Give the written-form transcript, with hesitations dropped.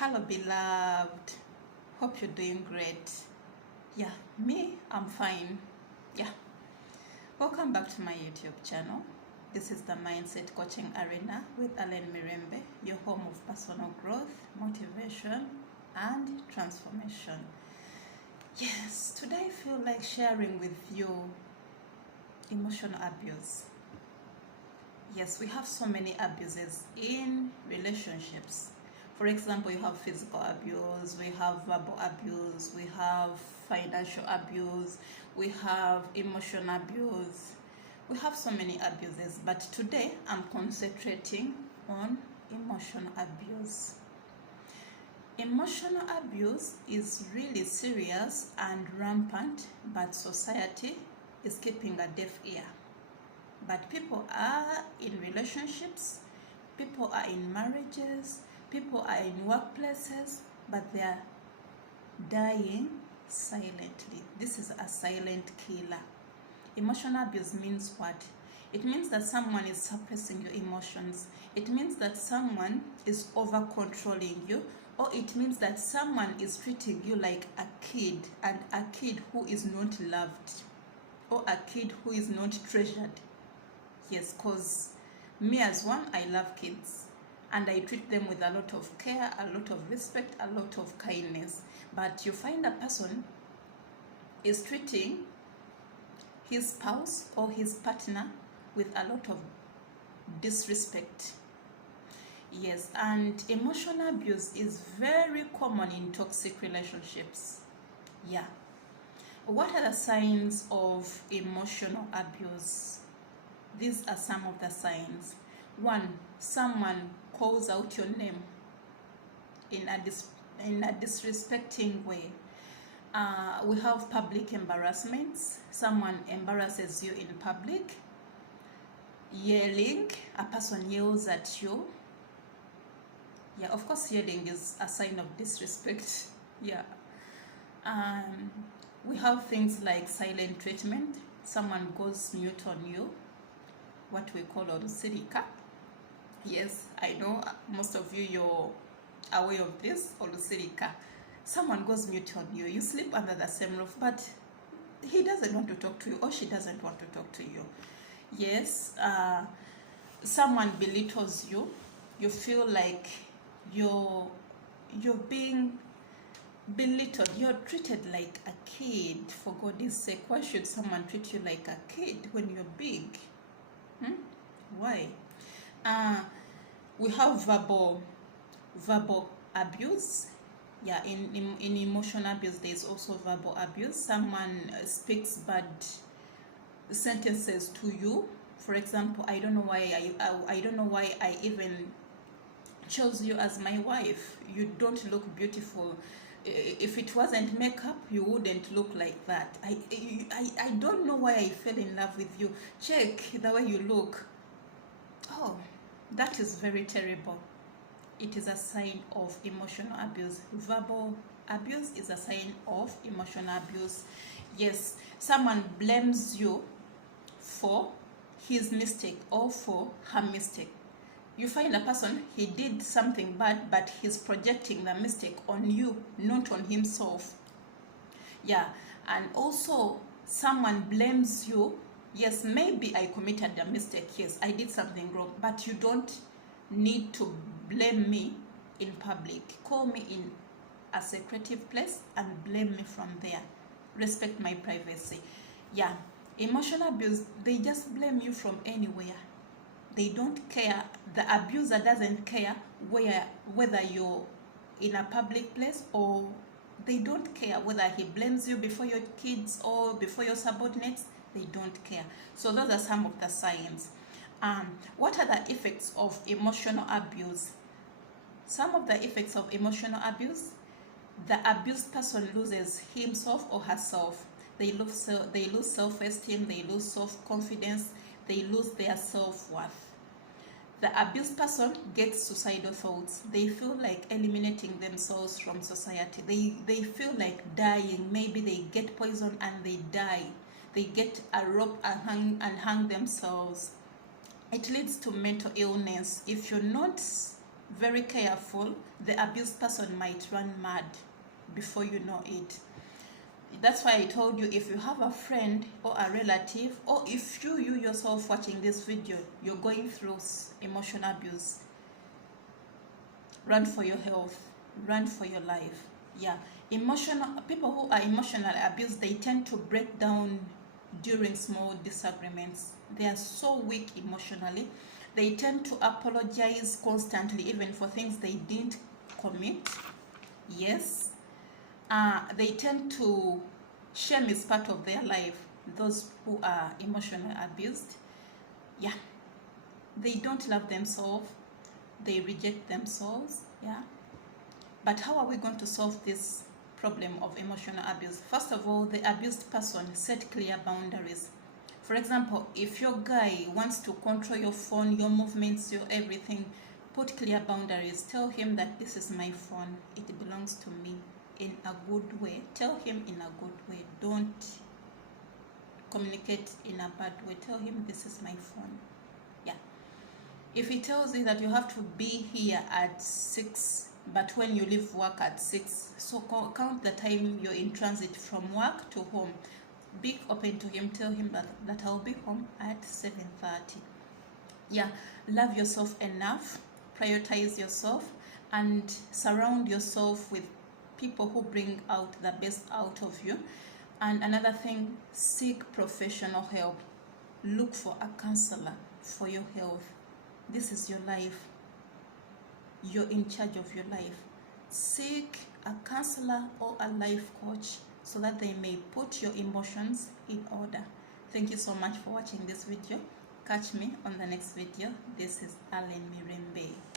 Hello, beloved. Hope you're doing great. Yeah, me, I'm fine. Yeah, welcome back to my YouTube channel. This is the Mindset Coaching Arena with Ellen Mirembe, your home of personal growth, motivation, and transformation. Yes, today I feel like sharing with you emotional abuse. Yes, we have so many abuses in relationships. For example, you have physical abuse, we have verbal abuse, we have financial abuse, we have emotional abuse. We have so many abuses, but today I'm concentrating on emotional abuse. Emotional abuse is really serious and rampant, but society is keeping a deaf ear. But people are in relationships, people are in marriages, people are in workplaces, but they are dying silently. This is a silent killer. Emotional abuse means what? It means that someone is suppressing your emotions. It means that someone is over controlling you, or it means that someone is treating you like a kid, and a kid who is not loved, or a kid who is not treasured. Yes, because me as one, I love kids and I treat them with a lot of care, a lot of respect, a lot of kindness. But you find a person is treating his spouse or his partner with a lot of disrespect. Yes, and emotional abuse is very common in toxic relationships. Yeah. What are the signs of emotional abuse? These are some of the signs. 1, someone calls out your name in a disrespecting way. We have public embarrassments. Someone embarrasses you in public. Yelling. A person yells at you. Yeah, of course, yelling is a sign of disrespect. Yeah. We have things like silent treatment. Someone goes mute on you, what we call Olusirika. Yes, I know most of you're aware of this, Olusirika. Someone goes mute on you, you sleep under the same roof, but he doesn't want to talk to you, or she doesn't want to talk to you. Yes, someone belittles you. You feel like you're being belittled. You're treated like a kid. For God's sake, why should someone treat you like a kid when you're big? Why? We have verbal abuse. Yeah, in emotional abuse, there is also verbal abuse. Someone speaks bad sentences to you. For example, I don't know why I even chose you as my wife. You don't look beautiful. If it wasn't makeup, you wouldn't look like that. I don't know why I fell in love with you. Check the way you look. Oh, that is very terrible. It is a sign of emotional abuse. Verbal abuse is a sign of emotional abuse. Yes, someone blames you for his mistake or for her mistake. You find a person, he did something bad, but he's projecting the mistake on you, not on himself. Yeah, and also someone blames you. Yes, maybe I committed a mistake. Yes, I did something wrong, but you don't need to blame me in public. Call me in a secretive place and blame me from there. Respect my privacy. Yeah, emotional abuse, they just blame you from anywhere. They don't care. The abuser doesn't care whether you're in a public place, or they don't care whether he blames you before your kids or before your subordinates. They don't care. So those are some of the signs. What are the effects of emotional abuse? Some of the effects of emotional abuse: the abused person loses himself or herself. They lose self-esteem, they lose self-confidence, they lose their self-worth. The abused person gets suicidal thoughts. They feel like eliminating themselves from society. They feel like dying. Maybe they get poisoned and they die. They get a rope and hang themselves. It leads to mental illness. If you're not very careful. The abused person might run mad before you know it. That's why I told you, if you have a friend or a relative, or if you yourself watching this video, you're going through emotional abuse, run for your health, run for your life. Yeah, people who are emotionally abused, they tend to break down during small disagreements. They are so weak emotionally. They tend to apologize constantly, even for things they didn't commit. Yes. They tend to, shame is part of their life. Those who are emotionally abused, yeah, they don't love themselves. They reject themselves. Yeah. But how are we going to solve this problem of emotional abuse? First of all, the abused person set clear boundaries. For example, if your guy wants to control your phone, your movements, your everything, put clear boundaries. Tell him that this is my phone. It belongs to me, in a good way. Tell him in a good way. Don't communicate in a bad way. Tell him this is my phone. Yeah. If he tells you that you have to be here at 6, but when you leave work at 6, so count the time you're in transit from work to home. Be open to him. Tell him that I'll be home at 7:30. Yeah, love yourself enough, prioritize yourself, and surround yourself with people who bring out the best out of you. And another thing, seek professional help. Look for a counselor for your health. This is your life. You're in charge of your life. Seek a counselor or a life coach so that they may put your emotions in order. Thank you so much for watching this video. Catch me on the next video. This is Allen Mirembe.